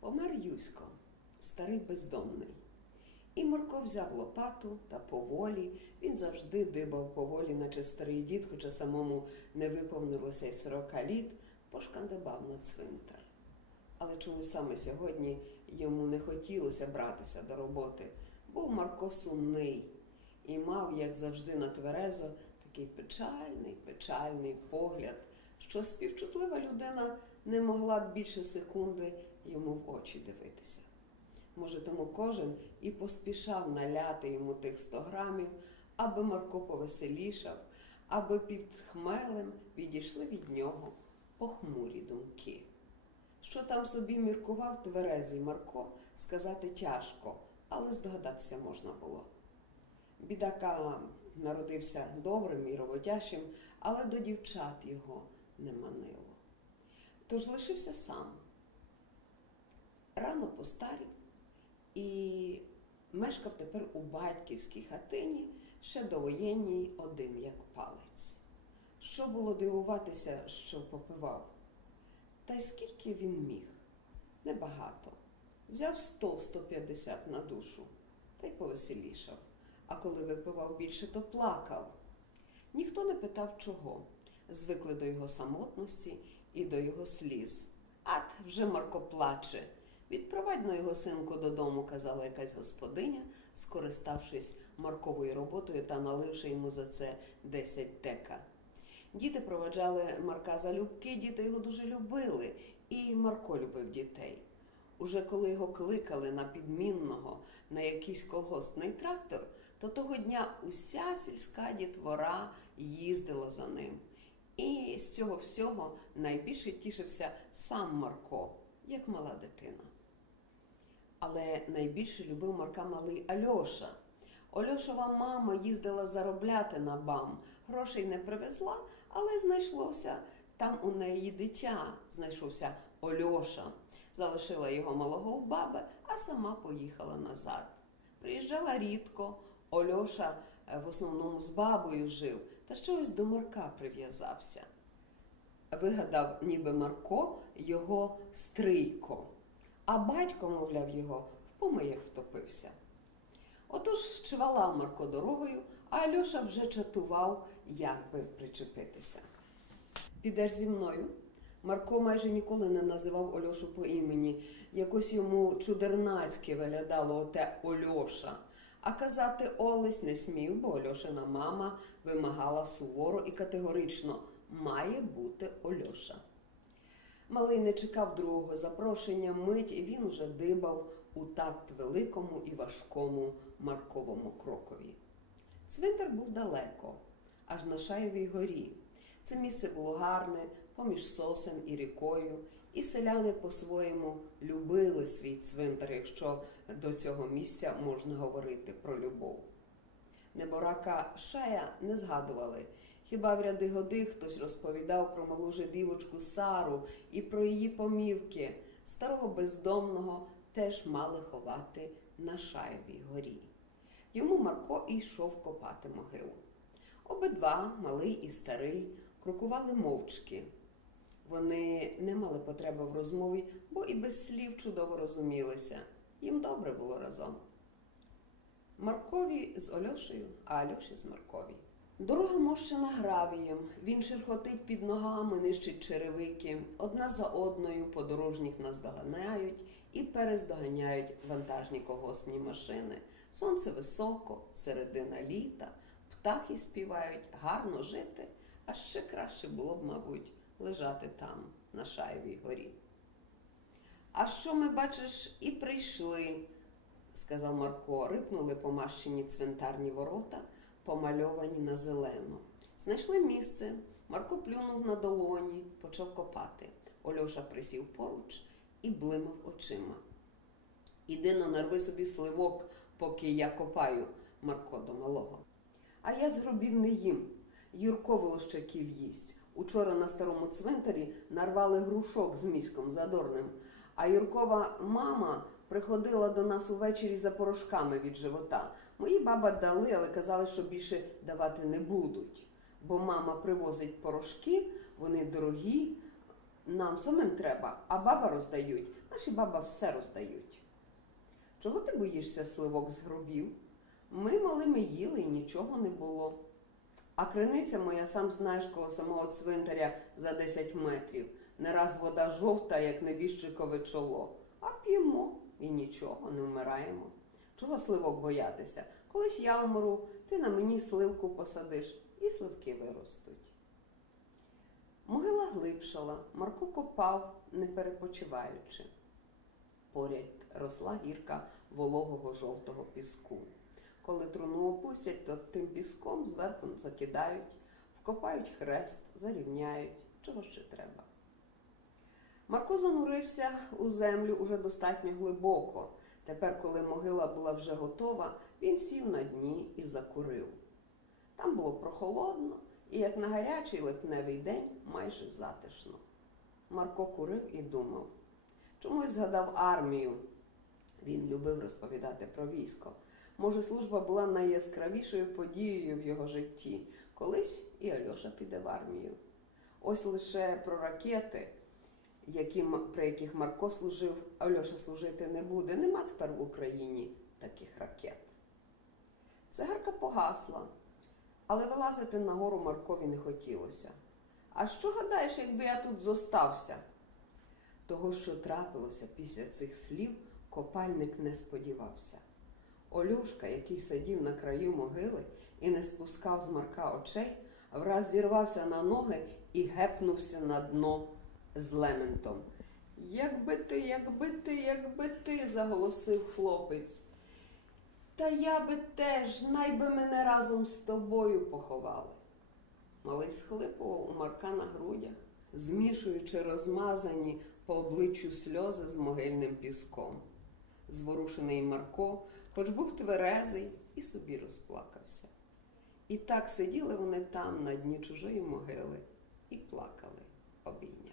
Помер Юсько, старий бездомний. І Марко взяв лопату та поволі. Він завжди дибав поволі, наче старий дід, хоча самому не виповнилося й сорока літ, пошкандибав на цвинтар. Але чомусь саме сьогодні йому не хотілося братися до роботи. Був Марко сумний і мав, як завжди, на тверезо такий печальний, печальний погляд, що співчутлива людина не могла б більше секунди йому в очі дивитися. Може, тому кожен і поспішав наляти йому тих 100 грамів, аби Марко повеселішав, аби під хмелем відійшли від нього похмурі думки. Що там собі міркував тверезий Марко, сказати тяжко, але здогадатися можна було. Бідака народився добрим і роботящим, але до дівчат його не манило. Тож лишився сам. Рано постарів і мешкав тепер у батьківській хатині, ще довоєнній один як палець. Що було дивуватися, що попивав? Та й скільки він міг? Небагато. Взяв 100-150 на душу та й повеселішав. А коли випивав більше, то плакав. Ніхто не питав чого. Звикли до його самотності і до його сліз. Ат, вже Марко плаче. Відпровадь на його синку додому, казала якась господиня, скориставшись Марковою роботою та наливши йому за це 10 тека. Діти проведжали Марка залюбки, діти його дуже любили, і Марко любив дітей. Уже коли його кликали на підмінного на якийсь колгоспний трактор, то того дня уся сільська дітвора їздила за ним. І з цього всього найбільше тішився сам Марко, як мала дитина. Але найбільше любив Марка малий Альоша. Ольошова мама їздила заробляти на бам. Грошей не привезла, але знайшлося там у неї дитя, знайшовся Ольоша. Залишила його малого у баби, а сама поїхала назад. Приїжджала рідко, Ольоша е, в основному з бабою жив, та щось до Марка прив'язався. Вигадав, ніби Марко його стрийко, а батько, мовляв, його в помиях втопився. Отож чвала Марко дорогою, а Альоша вже чатував, як би причепитися. Підеш зі мною? Марко майже ніколи не називав Ольошу по імені. Якось йому чудернацьке виглядало оте Ольоша. А казати Олесь не смів, бо Ольошина мама вимагала суворо і категорично має бути Ольоша. Малий не чекав другого запрошення, мить і він уже дибав у такт великому і важкому Марковому крокові. Цвинтар був далеко, аж на Шаєвій горі. Це місце було гарне, поміж сосен і рікою, і селяни по-своєму любили свій цвинтар, якщо до цього місця можна говорити про любов. Неборака Шая не згадували. Хіба в ряди годи хтось розповідав про малу жидівочку Сару і про її помівки. Старого бездомного теж мали ховати на Шаєвій горі. Йому Марко йшов копати могилу. Обидва, малий і старий, крокували мовчки. Вони не мали потреби в розмові, бо і без слів чудово розумілися. Їм добре було разом. Маркові з Ольошею, а Альоші з Маркові. Дорога мощена гравієм, він шерхотить під ногами, нищить черевики. Одна за одною подорожніх наздоганяють і перездоганяють вантажні колгоспні машини. Сонце високо, середина літа, птахи співають, гарно жити, а ще краще було б, мабуть, лежати там, на Шаєвій горі. А що ми, бачиш, і прийшли, сказав Марко, рипнули помащені цвинтарні ворота, помальовані на зелено. Знайшли місце, Марко плюнув на долоні, почав копати. Ольоша присів поруч і блимав очима. Іди но нарви собі сливок, поки я копаю, Марко до малого. А я з не їм. Юрко волощаків їсть. Учора на старому цвинтарі нарвали грушок з міськом задорним, а Юркова мама приходила до нас увечері за порошками від живота. Мої баба дали, але казали, що більше давати не будуть. Бо мама привозить порошки, вони дорогі, нам самим треба, а баба роздають. Наші баба все роздають. Чого ти боїшся сливок з гробів? Ми малими їли і нічого не було. А криниця моя, сам знаєш, коло самого цвинтаря за 10 метрів. Не раз вода жовта, як небіжчикове чоло. А п'ємо і нічого, не вмираємо. Чого сливок боятися? Колись я вмру, ти на мені сливку посадиш, і сливки виростуть. Могила глибшала, Марко копав, не перепочиваючи. Поряд росла гірка вологого жовтого піску. Коли труну опустять, то тим піском зверху закидають, вкопають хрест, зарівняють, чого ще треба. Марко занурився у землю уже достатньо глибоко. Тепер, коли могила була вже готова, він сів на дні і закурив. Там було прохолодно, і як на гарячий липневий день майже затишно. Марко курив і думав. Чомусь згадав армію. Він любив розповідати про військо. Може, служба була найяскравішою подією в його житті. Колись і Альоша піде в армію. Ось лише про ракети, які, при яких Марко служив, Альоша служити не буде. Нема тепер в Україні таких ракет. Цигарка погасла, але вилазити на гору Маркові не хотілося. А що гадаєш, якби я тут зостався? Того, що трапилося після цих слів, копальник не сподівався. Олюшка, який сидів на краю могили і не спускав з Марка очей, враз зірвався на ноги і гепнувся на дно з лементом. Якби ти, якби ти, якби ти, заголосив хлопець. Та я би теж, найби мене разом з тобою поховали. Малий схлипував у Марка на грудях, змішуючи розмазані по обличчю сльози з могильним піском. Зворушений Марко, хоч був тверезий, і собі розплакався. І так сиділи вони там, на дні чужої могили, і плакали, обійнявшись.